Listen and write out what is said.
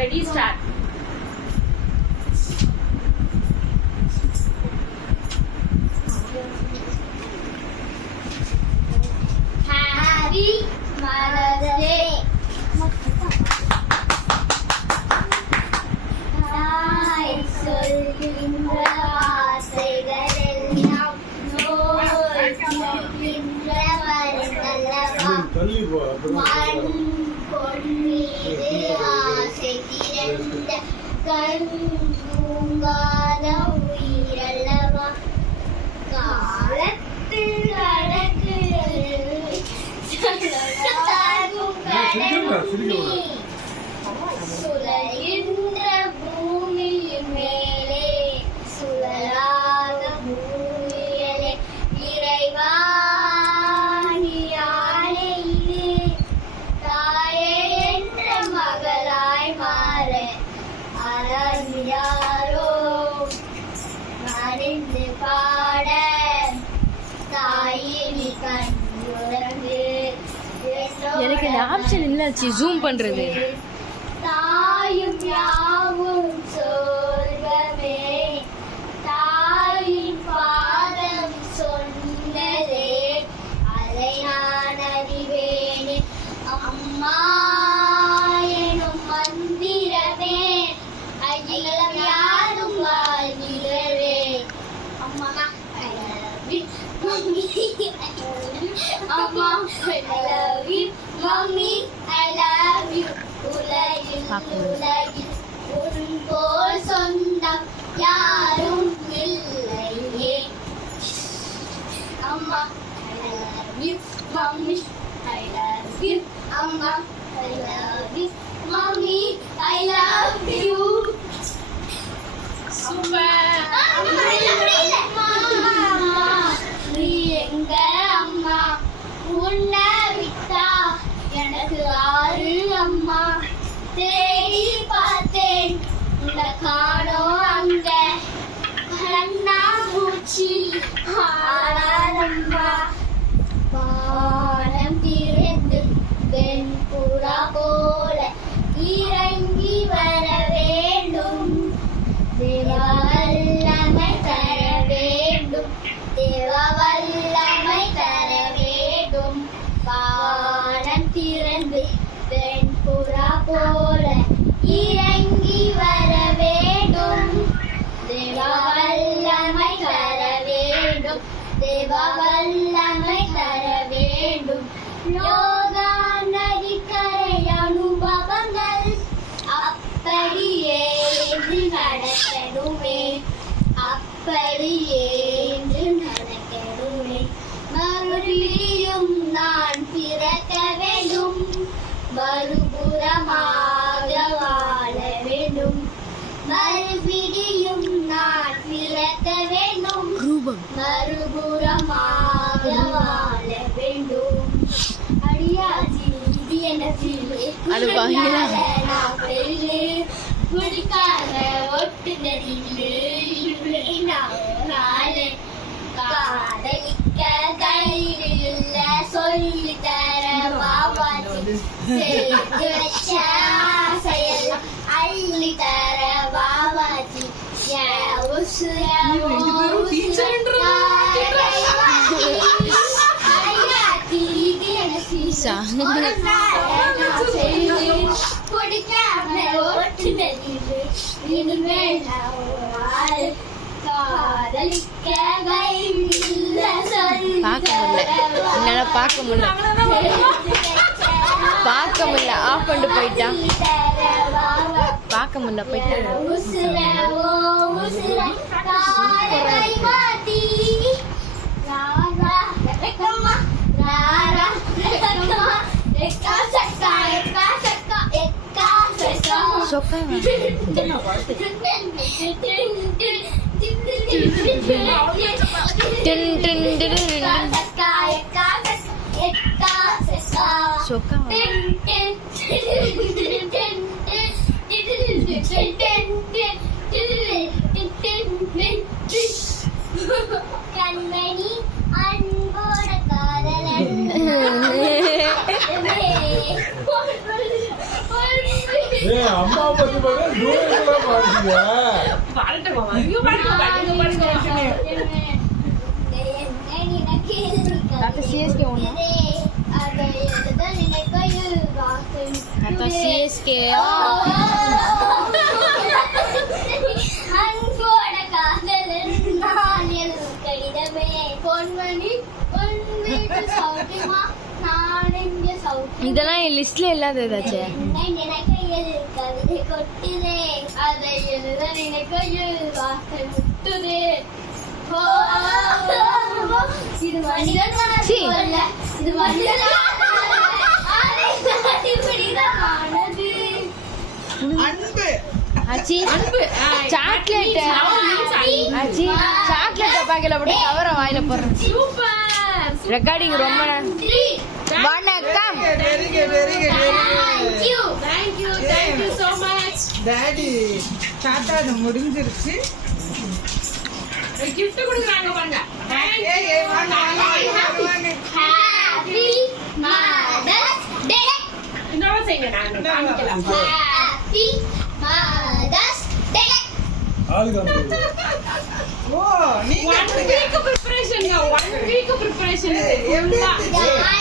Ready start. Happy mother's day. தாய் சொல்கின்ற வார்த்தைகள் எல்லாம் நோய் தீர்க்கின்ற மருந்தல்லவா. மண் பொன்மீது ஆசை திரண்ட கண் தூங்காத உயிரல்லவா. காலத்தில் அடக்குகிறது சுழல்கின்ற பூமியின் மேலே சுழலாத பூமியிலே இறைவாணியாலே இது தாயே என்ற மகளாய் மாற அழகியாரோ அறிந்து பாட தாயினி கண்ணுறங்கு. எனக்கு இந்த ஆப்ஷன் இல்லச்சு ஜூம் பண்றது. தாயும் யாவும் சொர்க்கமே தாயின் பாதம் சொன்னதே அதை நான் அறிவேனே. அம்மா எனும் மந்திரமே அகிலம் யாரும் வாழ்கிறவே. அம்மா I love you mommy அம்மா I love you mommy I love you. உலகில் உலகில் உன் போல் சொந்தம் யாரும் இல்லையே. அம்மா I love you mommy I love you அம்மா I love you mommy I love you. Super. நீ எங்க அம்மா உன்னை விட்டா எனக்கு ஆறு அம்மா. தேடி பார்த்தேன் உன்னை காணோம் அங்க கண்ணா பூச்சி ஆடாதம்மா. வானம் திறந்து பெண் புறா போல இறங்கி வர வேண்டும். தேவா வல்லமை தர வேண்டும் தேவா வல்லமை தர வேண்டும். வானம் திறந்து பெண் புறா போல இறங்கி வர வேண்டும். தேவா வல்லமை தர வேண்டும் தேவா வல்லமை தர வேண்டும். யோகா நதிக்கரை அனுபவங்கள் அப்படியே என்று நடக்கணுமே அப்படியே என்று நடக்கணுமே. மறுபடியும் நான் பிறக்க வேண்டும் மறுபுறமாக வாழ வேண்டும். மறுபடியும் நான் பிறக்க வேண்டும் மறுபுறமாக வாழ வேண்டும். அடியாச்சி இது என்ன குடிக்காத ஒட்டு காதலிக்க கையில சொல்லி தர பாபாச்சி சேர்த்து வச்ச ஆசையெல்லாம் அள்ளி தர பாபாச்சி. பார்க்க முடியல ஆஃப் பண்ணிட்டு போயிட்டா. பார்க்க முடியல போயிட்டா. கண்மணி அன்போட காதலன் அம்மா பத்தி பாருங்க தூரத்துல பாருங்க தாத்தா சிஎஸ்கே ஒண்ணு தாத்தா சிஎஸ்கே அன்போட காதலன் நான் எழுதும் கடிதமே பொன்மணி பொன் வீட்டு சௌக்கியமா நான் எங்க சௌக்கியம் இதெல்லாம் என் லிஸ்ட்ல இல்லாத ஏதாச்சு நினைக்கையில் கவிதை கொட்டுதே அதை எழுத நினைக்கையில் வார்த்தை முட்டுதே இது மனிதன் சீ. அல்ல இது மனிதன் அதை இப்படிதானது அன்பு ஆச்சி சாக்லேட் ஆச்சி சாக்லேட் பாக்கெட்ல போட்டு கவர வாயில போடுறேன் ரெக்கார்டிங் ரொம்ப வணக்கம் very good very good Thank you so much. Daddy தாத்தா அது முடிஞ்சிருச்சு gift கொடுக்குறாங்க பாருங்க ஏய் ஏய் வாங்க வாங்க வாங்க Happy Mother's Day. இன்னொரு செய்யுங்க நாங்க காமிக்கலாம் Happy Mother's Day. ஆளுக்கு ஓ நீங்க 1 week preparation 1 week preparation எப்படி இருந்துச்சு? Yeah.